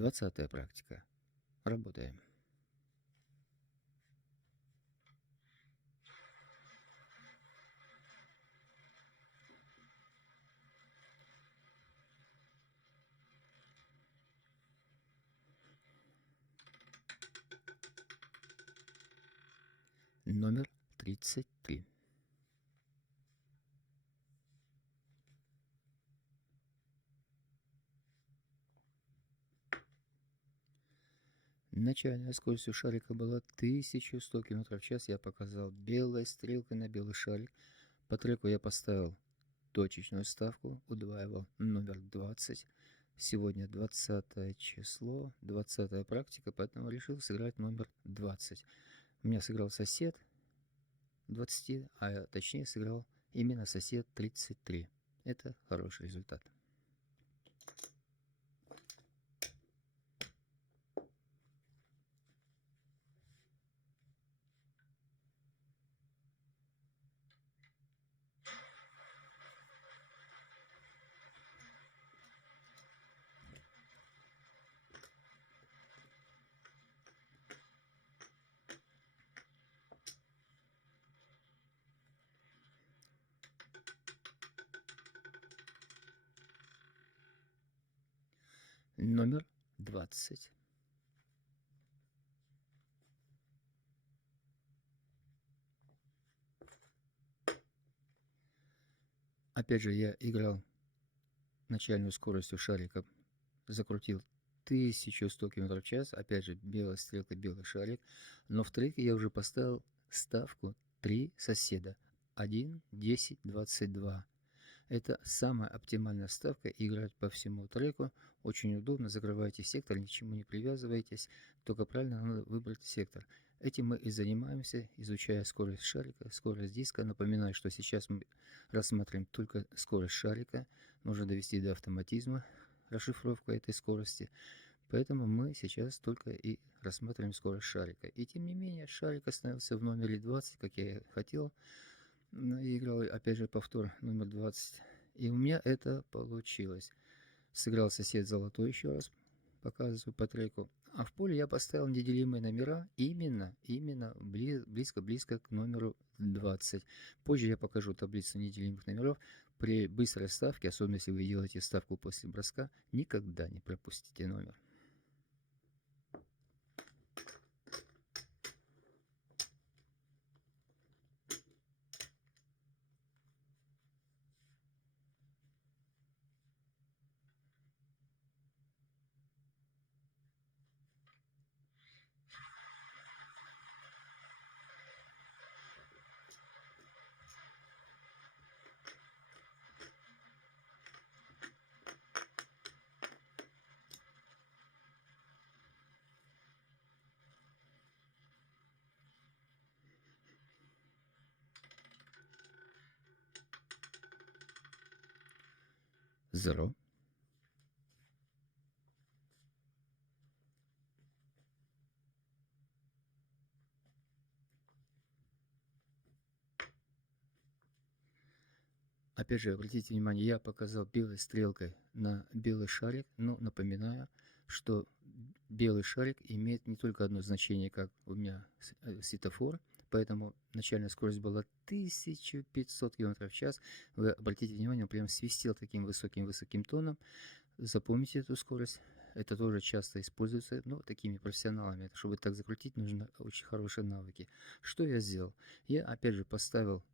20-я практика. Работаем. Номер 33. Начальная скорость у шарика была 1100 км в час. Я показал белой стрелкой на белый шарик. По треку я поставил точечную ставку, удваивал номер 20. Сегодня 20 число, 20 практика, поэтому решил сыграть номер 20. У меня сыграл сосед 20, а точнее сыграл именно сосед 33. Это хороший результат. Номер 20. Опять же, я играл начальную скорость у шарика, закрутил 1100 км в час. Опять же, белая стрелка, белый шарик. Но в треке я уже поставил ставку 3 соседа. 1, 10, 22. Это самая оптимальная ставка. Играть по всему треку очень удобно. Закрываете сектор, ни к чему не привязываетесь. Только правильно надо выбрать сектор. Этим мы и занимаемся, изучая скорость шарика, скорость диска. Напоминаю, что сейчас мы рассматриваем только скорость шарика. Нужно довести до автоматизма расшифровку этой скорости. Поэтому мы сейчас только и рассматриваем скорость шарика. И тем не менее, шарик остановился в номере 20, как я и хотел. Играл, опять же, повтор номер 20. И у меня это получилось. Сыграл сосед золотой, еще раз показываю по треку. А в поле я поставил неделимые номера именно близко-близко к номеру 20. Позже я покажу таблицу неделимых номеров. При быстрой ставке, особенно если вы делаете ставку после броска, никогда не пропустите номер. Zero. Опять же, обратите внимание, я показал белой стрелкой на белый шарик, но напоминаю, что белый шарик имеет не только одно значение, как у меня светофор, поэтому начальная скорость была 1500 км в час. Вы обратите внимание, он прям свистел таким высоким тоном. Запомните эту скорость. Это тоже часто используется, но такими профессионалами. Чтобы так закрутить, нужны очень хорошие навыки. Что я сделал? Я опять же поставил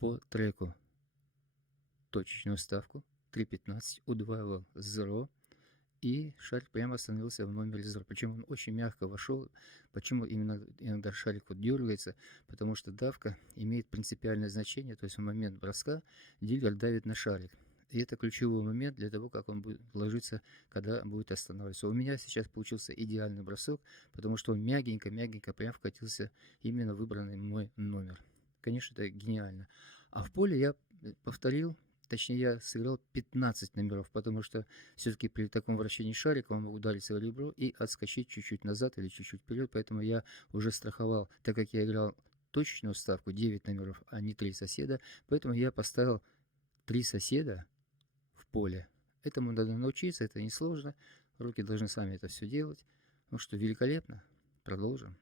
по треку точечную ставку 3.15, удваивал zero, и шарик прямо остановился в номере zero. Причем он очень мягко вошел. Почему именно иногда шарик вот дергается? Потому что давка имеет принципиальное значение, то есть в момент броска дилер давит на шарик. И это ключевой момент для того, как он будет ложиться, когда будет останавливаться. У меня сейчас получился идеальный бросок, потому что он мягенько прям вкатился именно в выбранный мной номер. Конечно, это гениально. А в поле я повторил. Точнее, я сыграл 15 номеров, потому что все-таки при таком вращении шарика он мог удариться в ребро и отскочить чуть-чуть назад или чуть-чуть вперед. Поэтому я уже страховал, так как я играл точечную ставку 9 номеров, а не 3 соседа. Поэтому я поставил 3 соседа в поле. Этому надо научиться, это несложно. Руки должны сами это все делать. Ну что, великолепно. Продолжим.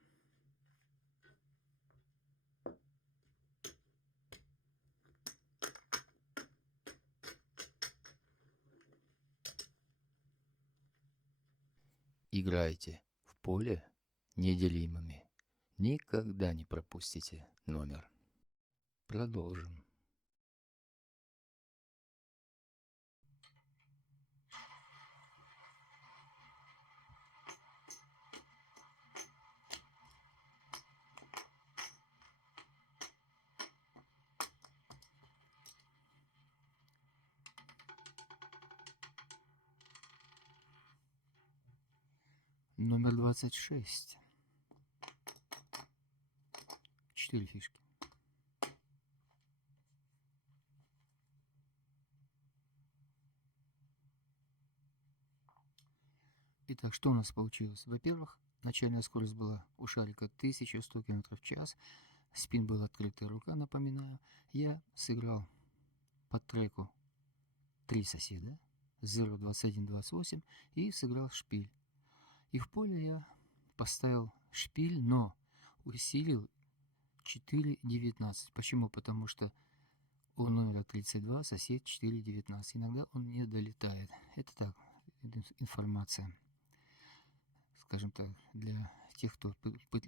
Играйте в поле неделимыми. Никогда не пропустите номер. Продолжим. Номер 26. 4 фишки. Итак, что у нас получилось? Во-первых, начальная скорость была у шарика 1100 км в час. Спин был открытая рука, напоминаю. Я сыграл по треку 3 соседа, 0, 21, 28, и сыграл шпиль. И в поле я поставил шпиль, но усилил 4,19. Почему? Потому что у номера 32 сосед 4,19. Иногда он не долетает. Это так, информация, скажем так, для тех,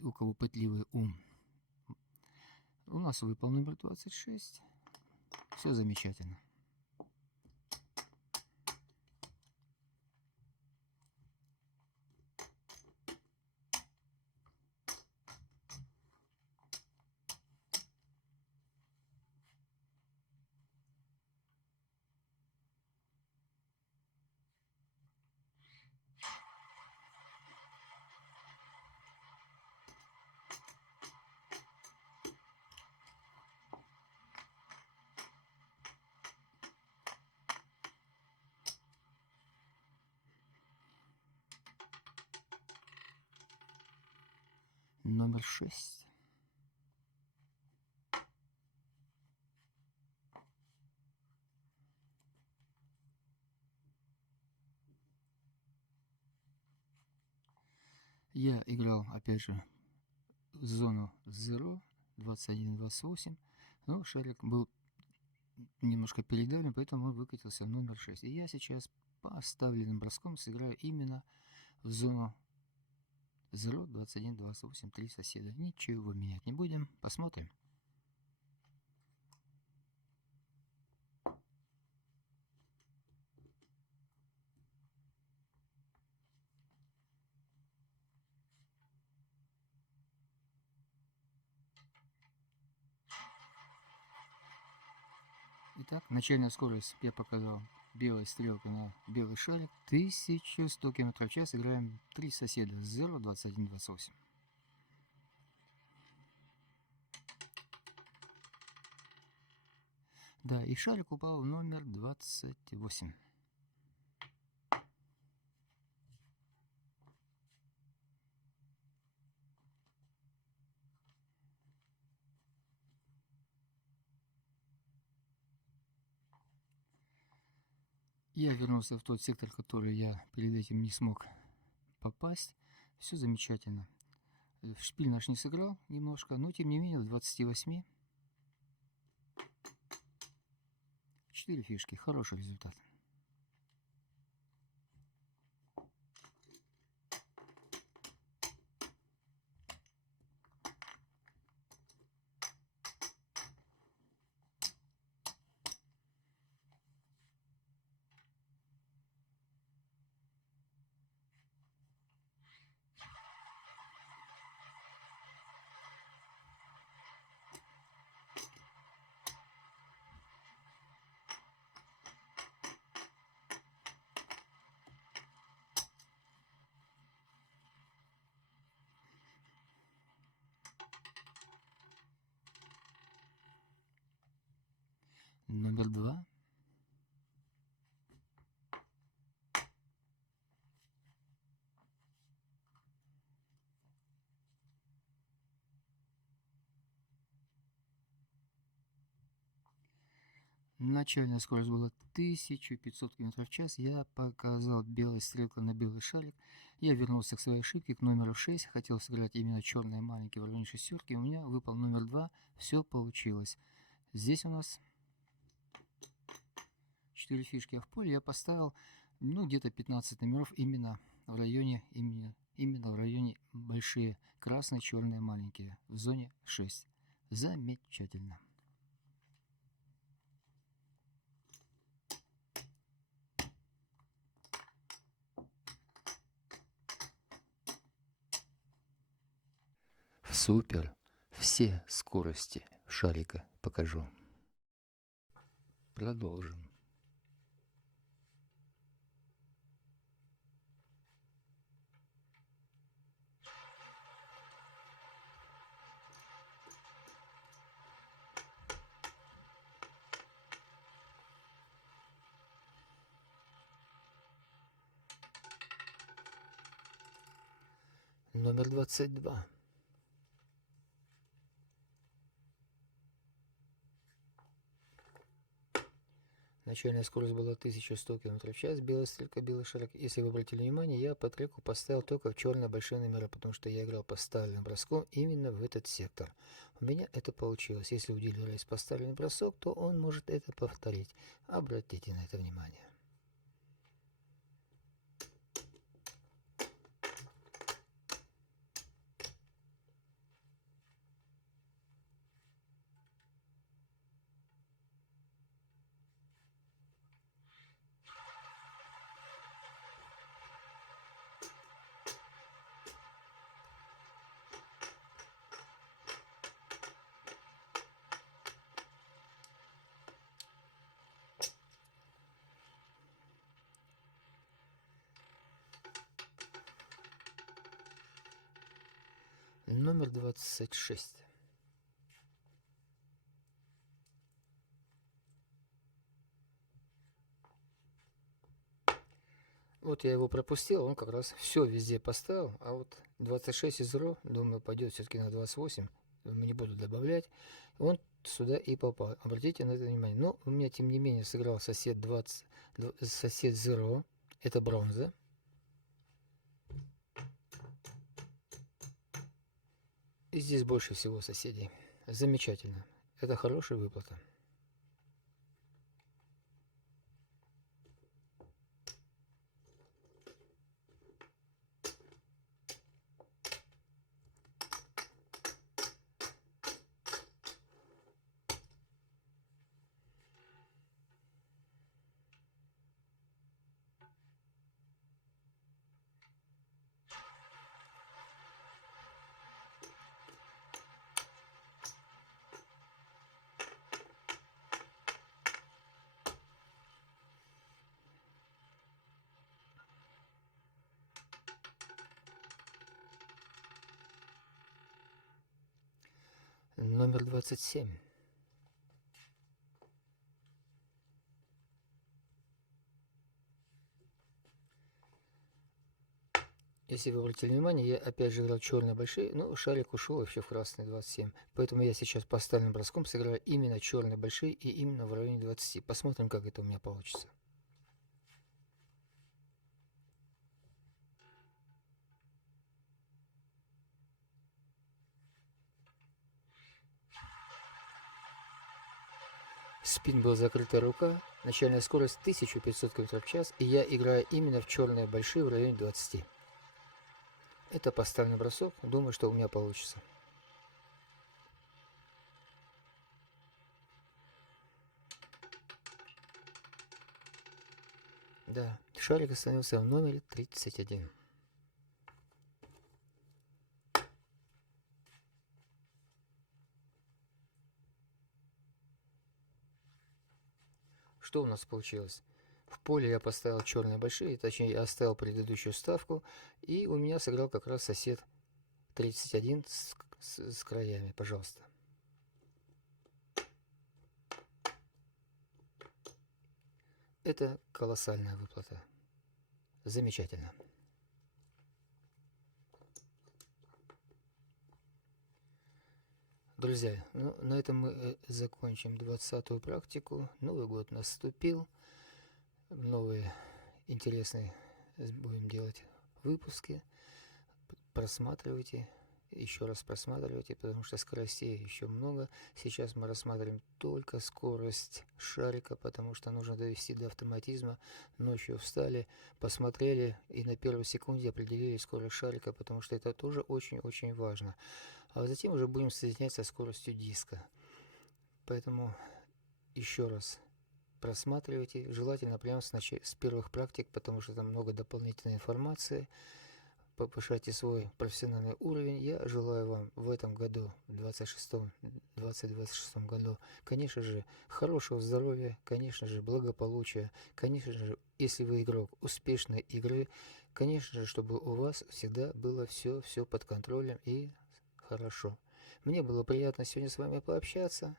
у кого пытливый ум. У нас выпал номер 26. Все замечательно. Номер 6. Я играл, опять же, в зону 0, 21, 28, но шарик был немножко передавлен, поэтому он выкатился в номер 6. И я сейчас по оставленным броском сыграю именно в зону 0, 21, 28, 3 соседа. Ничего менять не будем. Посмотрим. Итак, начальная скорость я показал белой стрелкой на белый шарик. 1100 км в час. Играем 3 соседа. 0, 21, 28. Да, и шарик упал в номер 28. Я вернулся в тот сектор, который я перед этим не смог попасть. Все замечательно. В шпиль наш не сыграл немножко, но тем не менее в 28 4 фишки. Хороший результат. Номер 2. Начальная скорость была 1500 км в час. Я показал белой стрелкой на белый шарик. Я вернулся к своей ошибке, к номеру 6. Хотел сыграть именно черные маленькие в районе шестерки. У меня выпал номер 2. Все получилось. Здесь у нас 4 фишки. А в поле я поставил, ну, где-то 15 номеров именно в районе, именно в районе большие красные, черные, маленькие. В зоне 6. Замечательно. Супер! Все скорости шарика покажу. Продолжим. Номер 22. Начальная скорость была 1100 км в час, белая стрелка, белый шарик. Если вы обратили внимание, я по треку поставил только в черные большие номера, потому что я играл поставленным броском именно в этот сектор. У меня это получилось. Если у дилера есть поставленный бросок, то он может это повторить. Обратите на это внимание. Номер 26. Вот я его пропустил, он как раз все везде поставил, а вот 26 из ро, думаю, пойдет все-таки на 28, не буду добавлять, он сюда и попал. Обратите на это внимание. Но у меня, тем не менее, сыграл сосед 20, сосед Zero, это бронза. И здесь больше всего соседей. Замечательно. Это хорошая выплата. Номер 27. Если вы обратили внимание, я опять же играл черные большие, но шарик ушел вообще в красный 27. Поэтому я сейчас по стальным броском сыграю именно черные большие и именно в районе 20. Посмотрим, как это у меня получится. Спин был закрытая рука, начальная скорость 1500 км в час, и я играю именно в черные большие в районе 20. Это поставленный бросок, думаю, что у меня получится. Да, шарик остановился в номере 31. Что у нас получилось? В поле я поставил черные большие, точнее я оставил предыдущую ставку, и у меня сыграл как раз сосед 31 с краями, пожалуйста. Это колоссальная выплата. Замечательно. друзья, ну, на этом мы закончим 20-ю практику. Новый год наступил. Новые интересные будем делать выпуски. Просматривайте, еще раз просматривайте, потому что скоростей еще много. Сейчас мы рассматриваем только скорость шарика, потому что нужно довести до автоматизма. Ночью встали, посмотрели и на первой секунде определили скорость шарика, потому что это тоже очень-очень важно. А затем уже будем соединять со скоростью диска. Поэтому еще раз просматривайте, желательно прямо с первых практик, потому что там много дополнительной информации. Повышайте свой профессиональный уровень. Я желаю вам в этом году, в 2026 году, конечно же, хорошего здоровья, конечно же, благополучия, конечно же, если вы игрок, успешной игры, конечно же, чтобы у вас всегда было все под контролем и хорошо. Мне было приятно сегодня с вами пообщаться.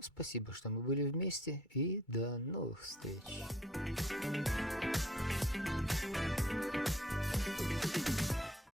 Спасибо, что мы были вместе, и до новых встреч.